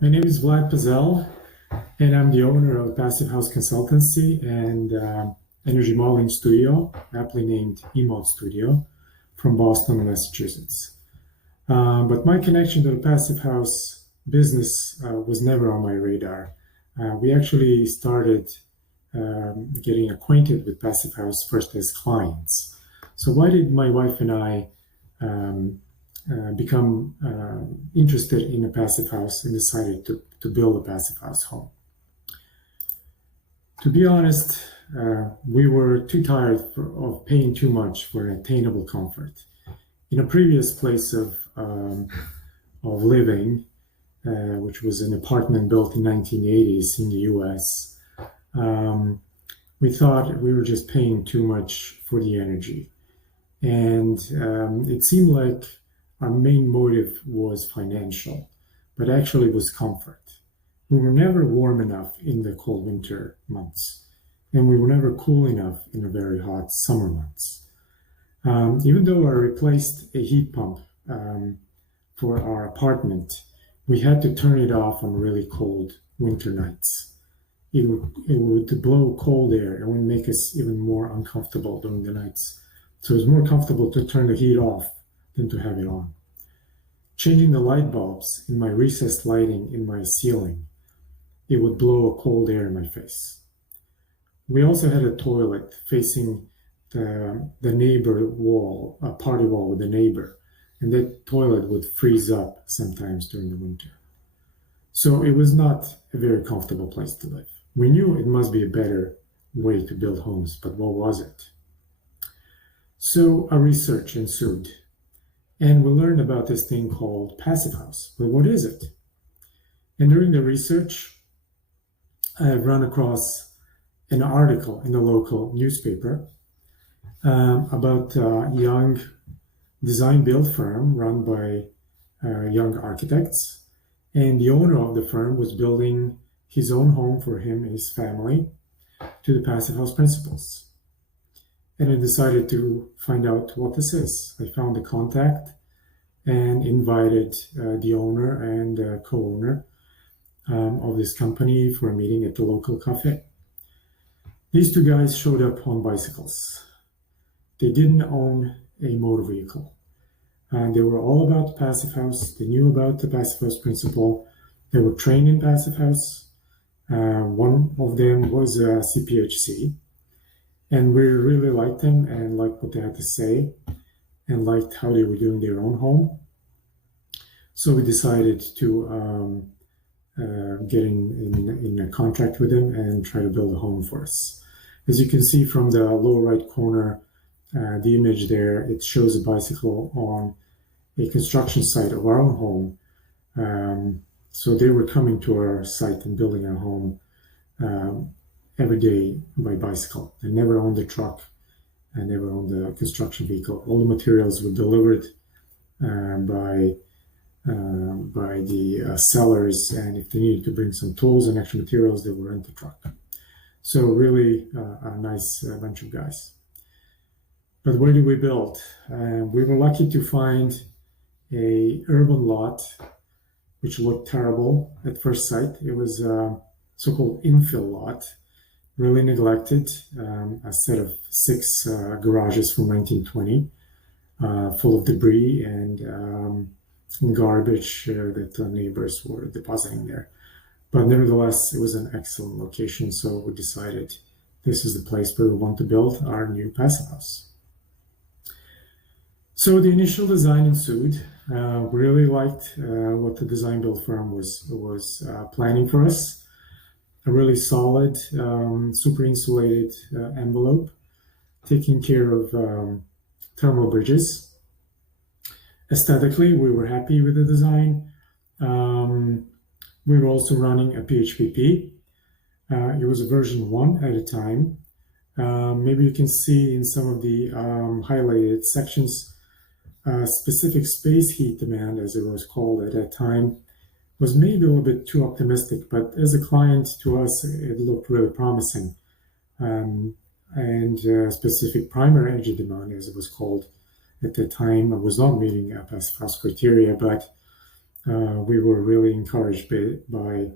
My name is Vlad Pazel, and I'm the owner of Passive House Consultancy and Energy Modeling Studio, aptly named eMod Studio, from Boston, Massachusetts. But my connection to the Passive House business was never on my radar. We actually started getting acquainted with Passive House first as clients. So why did my wife and I become interested in a passive house and decided to build a passive house home? To be honest, we were too tired of paying too much for an attainable comfort. In a previous place of living, which was an apartment built in 1980s in the US, we thought we were just paying too much for the energy. And it seemed like our main motive was financial, but actually it was comfort. We were never warm enough in the cold winter months, and we were never cool enough in the very hot summer months. Even though I replaced a heat pump for our apartment, we had to turn it off on really cold winter nights. It would blow cold air and would make us even more uncomfortable during the nights. So it was more comfortable to turn the heat off than to have it on. Changing the light bulbs in my recessed lighting in my ceiling, it would blow a cold air in my face. We also had a toilet facing the neighbor wall, a party wall with the neighbor, and that toilet would freeze up sometimes during the winter. So it was not a very comfortable place to live. We knew it must be a better way to build homes, but what was it? So a research ensued, and we learned about this thing called passive house. Well, what is it? And during the research, I have run across an article in the local newspaper about a young design-build firm run by young architects. And the owner of the firm was building his own home for him and his family to the passive house principles. And I decided to find out what this is. I found the contact and invited the owner and co-owner of this company for a meeting at the local cafe. These two guys showed up on bicycles. They didn't own a motor vehicle. They were all about the passive house. They knew about the passive house principle. They were trained in passive house. One of them was a CPHD. And we really liked them and liked what they had to say and liked how they were doing their own home. So we decided to get in a contract with them and try to build a home for us. As you can see from the lower right corner, the image there, it shows a bicycle on a construction site of our own home. So they were coming to our site and building our home every day by bicycle. They never owned a truck and never owned a construction vehicle. All the materials were delivered by the sellers, and if they needed to bring some tools and extra materials, they would rent the truck. So really a nice bunch of guys. But where did we build? We were lucky to find a urban lot, which looked terrible at first sight. It was a so-called infill lot, really neglected, a set of 6 garages from 1920, full of debris and garbage that the neighbors were depositing there. But nevertheless, it was an excellent location, so we decided this is the place where we want to build our new passive house. So the initial design ensued. We really liked what the design build firm was planning for us. A really solid, super insulated envelope, taking care of thermal bridges. Aesthetically, we were happy with the design. We were also running a PHPP. It was a version 1 at a time. Maybe you can see in some of the highlighted sections, specific space heat demand, as it was called at that time, was maybe a little bit too optimistic, but as a client to us, it looked really promising. And specific primary energy demand, as it was called at the time, was not meeting passive house criteria, but we were really encouraged by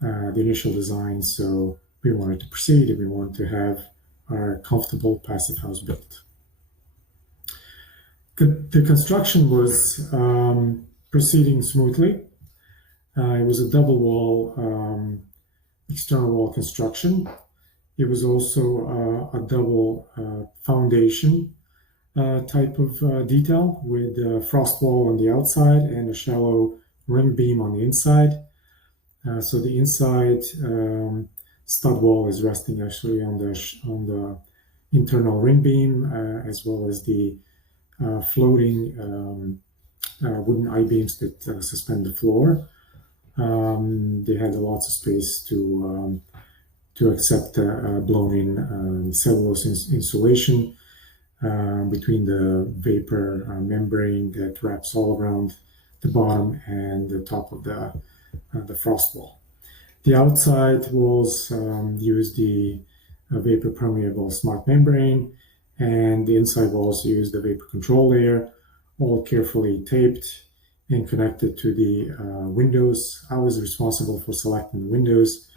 the initial design, so we wanted to proceed and we wanted to have our comfortable passive house built. The construction was proceeding smoothly. It was a double wall, external wall construction. It was also a double foundation type of detail with a frost wall on the outside and a shallow ring beam on the inside. So the inside stud wall is resting actually on the internal ring beam, as well as the floating wooden I-beams that suspend the floor. They had lots of space to accept blown-in cellulose insulation between the vapor membrane that wraps all around the bottom and the top of the frost wall. The outside walls use the vapor permeable smart membrane, and the inside walls use the vapor control layer, all carefully taped and connected to the windows. I was responsible for selecting the windows,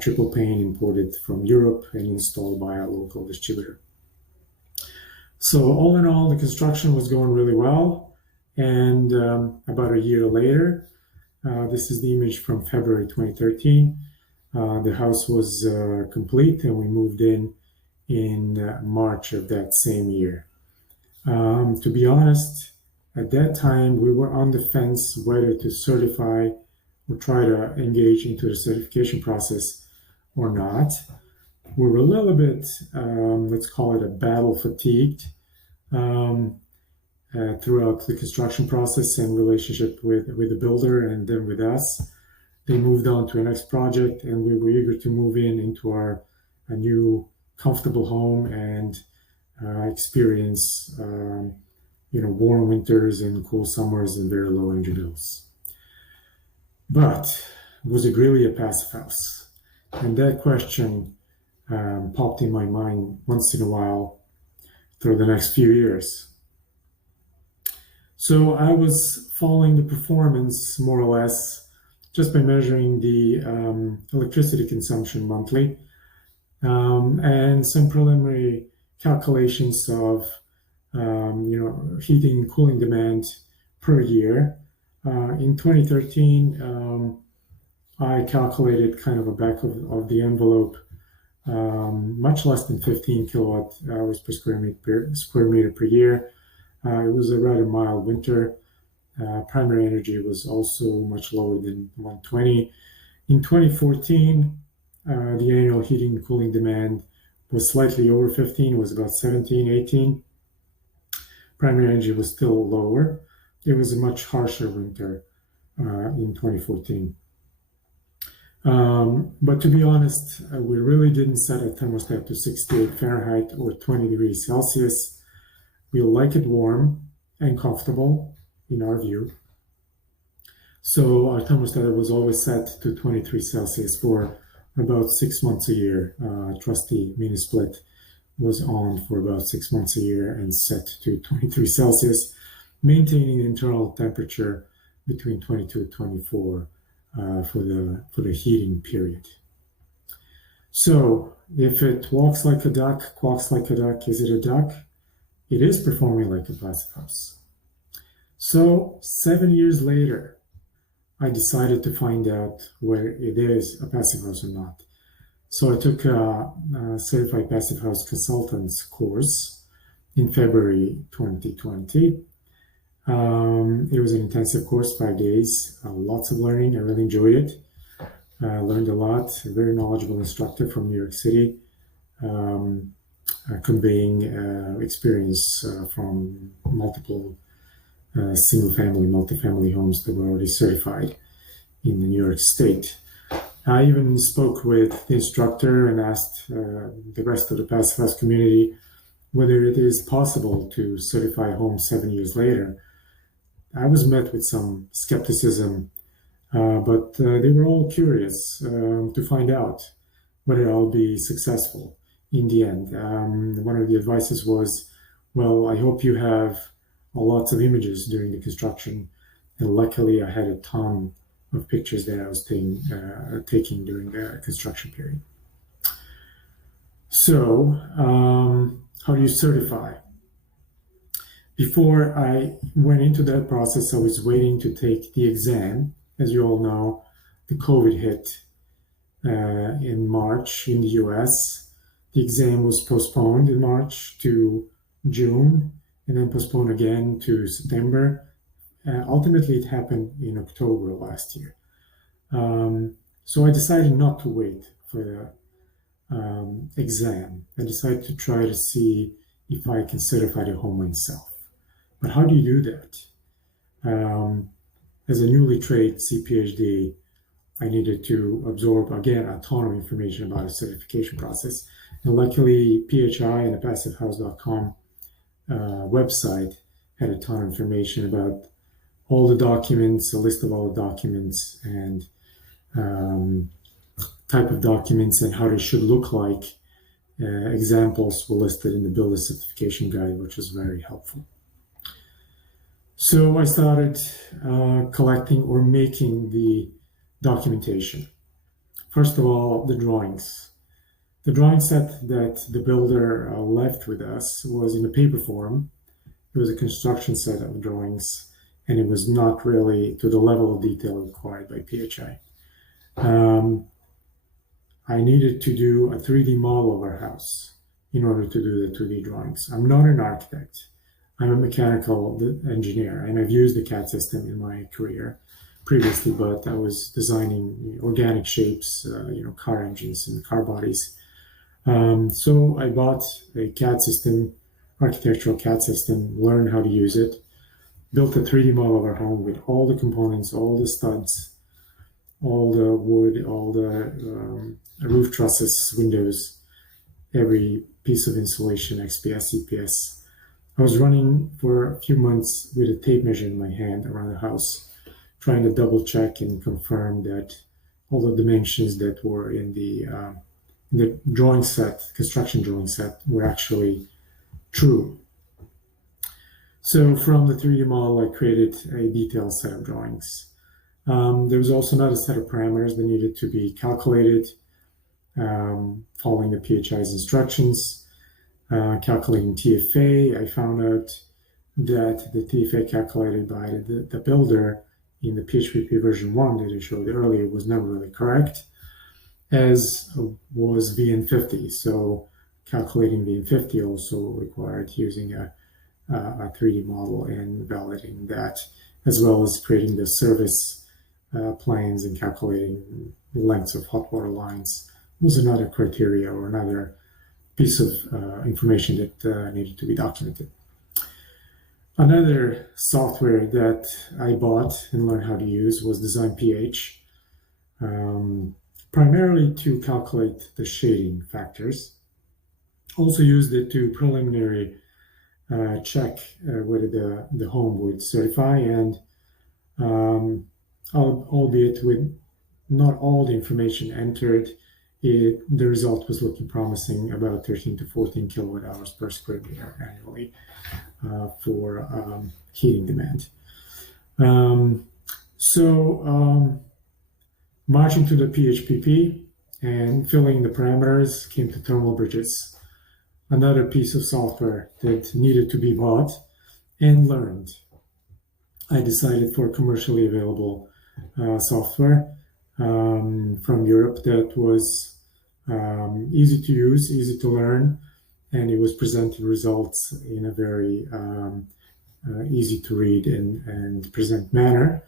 triple pane imported from Europe and installed by a local distributor. So all in all, the construction was going really well. And about a year later, this is the image from February 2013. The house was complete and we moved in March of that same year. To be honest, at that time, we were on the fence whether to certify or try to engage into the certification process or not. We were a little bit, let's call it a battle fatigued throughout the construction process and relationship with the builder and then with us. They moved on to a next project and we were eager to move into a new comfortable home and experience warm winters and cool summers and very low energy bills. But was it really a passive house? And that question popped in my mind once in a while through the next few years. So I was following the performance more or less just by measuring the electricity consumption monthly and some preliminary calculations of heating and cooling demand per year. In 2013, I calculated kind of a back of the envelope, much less than 15 kilowatt hours per square meter per year. It was a rather mild winter. Primary energy was also much lower than 120. In 2014, the annual heating and cooling demand was slightly over 15, it was about 17, 18. Primary energy was still lower. It was a much harsher winter in 2014. But to be honest, we really didn't set a thermostat to 68 Fahrenheit or 20 degrees Celsius. We like it warm and comfortable, in our view. So our thermostat was always set to 23 Celsius for about 6 months a year. Trusty mini split was on for about 6 months a year and set to 23 Celsius, maintaining the internal temperature between 22 and 24 for the heating period. So if it walks like a duck, quacks like a duck, is it a duck? It is performing like a passive house. So 7 years later, I decided to find out whether it is a passive house or not. So I took a Certified Passive House Consultants course in February 2020. It was an intensive course, 5 days, lots of learning. I really enjoyed it. Learned a lot. A very knowledgeable instructor from New York City, conveying experience from multiple single-family, multifamily homes that were already certified in New York State. I even spoke with the instructor and asked the rest of the passive house community whether it is possible to certify homes 7 years later. I was met with some skepticism, but they were all curious to find out whether I'll be successful in the end. One of the advices was, well, I hope you have lots of images during the construction And luckily, I had a ton of pictures that I was taking during the construction period. So, how do you certify? Before I went into that process, I was waiting to take the exam. As you all know, the COVID hit in March in the US. The exam was postponed in March to June and then postponed again to September. Ultimately, it happened in October last year. So I decided not to wait for the exam. I decided to try to see if I can certify the home myself. But how do you do that? As a newly trained CPHD, I needed to absorb, again, a ton of information about the certification process. And luckily, PHI and the passivehouse.com website had a ton of information about all the documents, a list of all the documents, and type of documents and how they should look like. Examples were listed in the Builder Certification Guide, which was very helpful. So I started collecting or making the documentation. First of all, the drawings. The drawing set that the builder left with us was in a paper form. It was a construction set of drawings, and it was not really to the level of detail required by PHI. I needed to do a 3D model of our house in order to do the 2D drawings. I'm not an architect. I'm a mechanical engineer, and I've used the CAD system in my career previously, but I was designing organic shapes, car engines and car bodies. So I bought a CAD system, architectural CAD system, learned how to use it, built a 3D model of our home with all the components, all the studs, all the wood, all the roof trusses, windows, every piece of insulation, XPS, CPS. I was running for a few months with a tape measure in my hand around the house, trying to double check and confirm that all the dimensions that were in the drawing set, construction drawing set, were actually true. So from the 3D model, I created a detailed set of drawings. There was also another set of parameters that needed to be calculated, following the PHI's instructions. Calculating TFA, I found out that the TFA calculated by the builder in the PHP version 1 that I showed earlier was not really correct, as was VN50. So calculating VN50 also required using a 3D model and validating that, as well as creating the service plans and calculating the lengths of hot water lines was another criteria or another piece of information that needed to be documented. Another software that I bought and learned how to use was Design PH, primarily to calculate the shading factors. Also used it to preliminary check whether the home would certify, and albeit with not all the information entered, the result was looking promising, about 13 to 14 kilowatt hours per square meter annually for heating demand. Marching to the PHPP and filling the parameters came to thermal bridges, another piece of software that needed to be bought and learned. I decided for commercially available software from Europe that was easy to use, easy to learn, and it was presenting results in a very easy to read and present manner.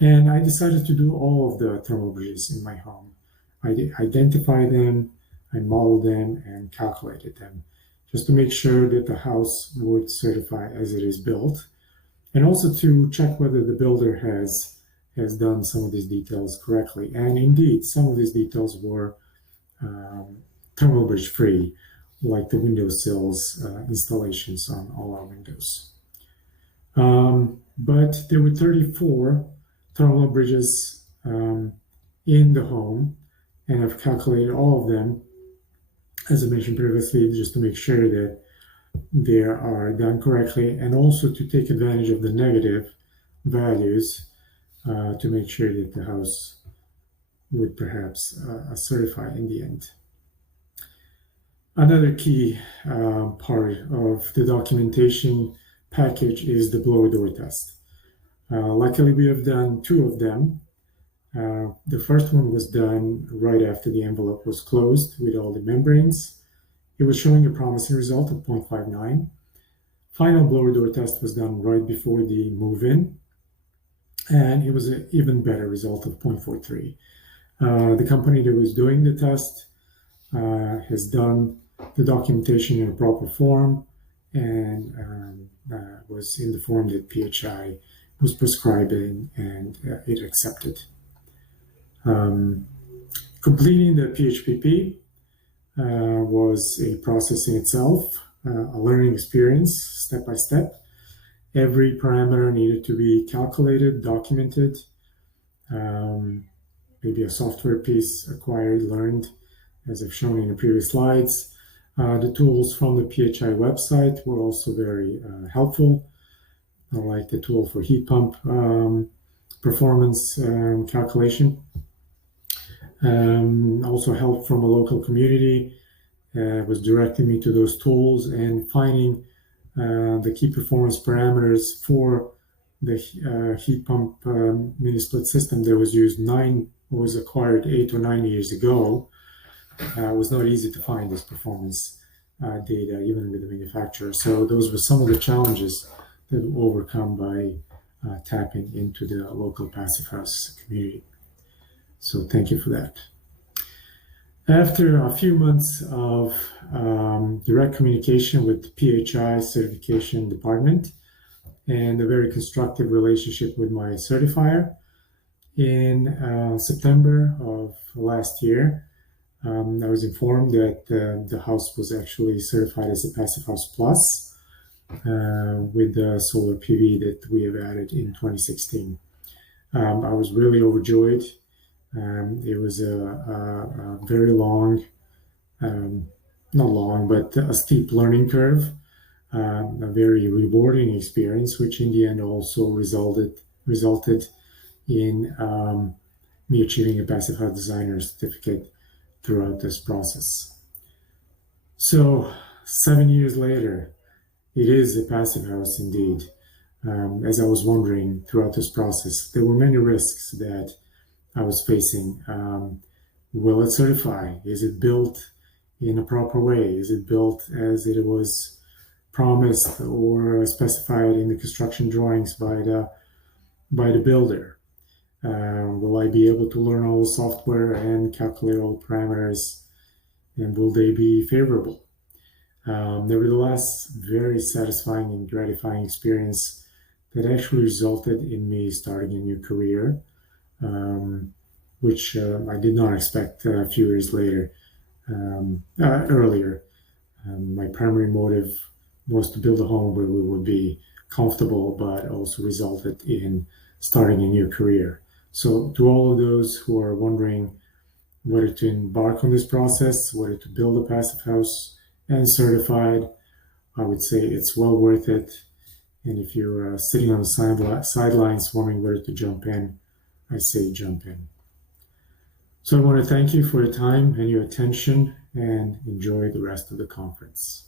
And I decided to do all of the thermal bridges in my home. I identified them, I modeled them, and calculated them, just to make sure that the house would certify as it is built, and also to check whether the builder has done some of these details correctly. And indeed, some of these details were thermal bridge free, like the windowsills installations on all our windows. But there were 34 thermal bridges in the home, and I've calculated all of them, as I mentioned previously, just to make sure that they are done correctly, and also to take advantage of the negative values to make sure that the house would perhaps certify in the end. Another key part of the documentation package is the blower door test. Luckily, we have done two of them. The first one was done right after the envelope was closed with all the membranes. It was showing a promising result of 0.59. Final blower door test was done right before the move-in, and it was an even better result of 0.43. The company that was doing the test has done the documentation in a proper form and was in the form that PHI was prescribing, and it accepted. Completing the PHPP was a process in itself, a learning experience, step by step. Every parameter needed to be calculated, documented. Maybe a software piece acquired, learned, as I've shown in the previous slides. The tools from the PHI website were also very helpful, like the tool for heat pump performance calculation. Also help from a local community was directing me to those tools and finding the key performance parameters for the heat pump mini split system that was acquired 8 or 9 years ago. It was not easy to find this performance data even with the manufacturer. So those were some of the challenges that were overcome by tapping into the local passive house community. So thank you for that. After a few months of direct communication with the PHI certification department and a very constructive relationship with my certifier, in September of last year, I was informed that the house was actually certified as a Passive House Plus with the solar PV that we have added in 2016. I was really overjoyed. It was a very long, not long, but a steep learning curve, a very rewarding experience, which in the end also resulted in me achieving a Passive House Designer certificate throughout this process. So 7 years later, it is a passive house indeed. As I was wondering throughout this process, there were many risks that I was facing. Will it certify? Is it built in a proper way? Is it built as it was promised or specified in the construction drawings by the builder? Will I be able to learn all the software and calculate all the parameters? And will they be favorable? Nevertheless, very satisfying and gratifying experience that actually resulted in me starting a new career, which I did not expect a few years earlier. My primary motive was to build a home where we would be comfortable, but also resulted in starting a new career. So to all of those who are wondering whether to embark on this process, whether to build a passive house and certified, I would say it's well worth it. And if you're sitting on the sidelines wondering whether to jump in, I say jump in. So I want to thank you for your time and your attention, and enjoy the rest of the conference.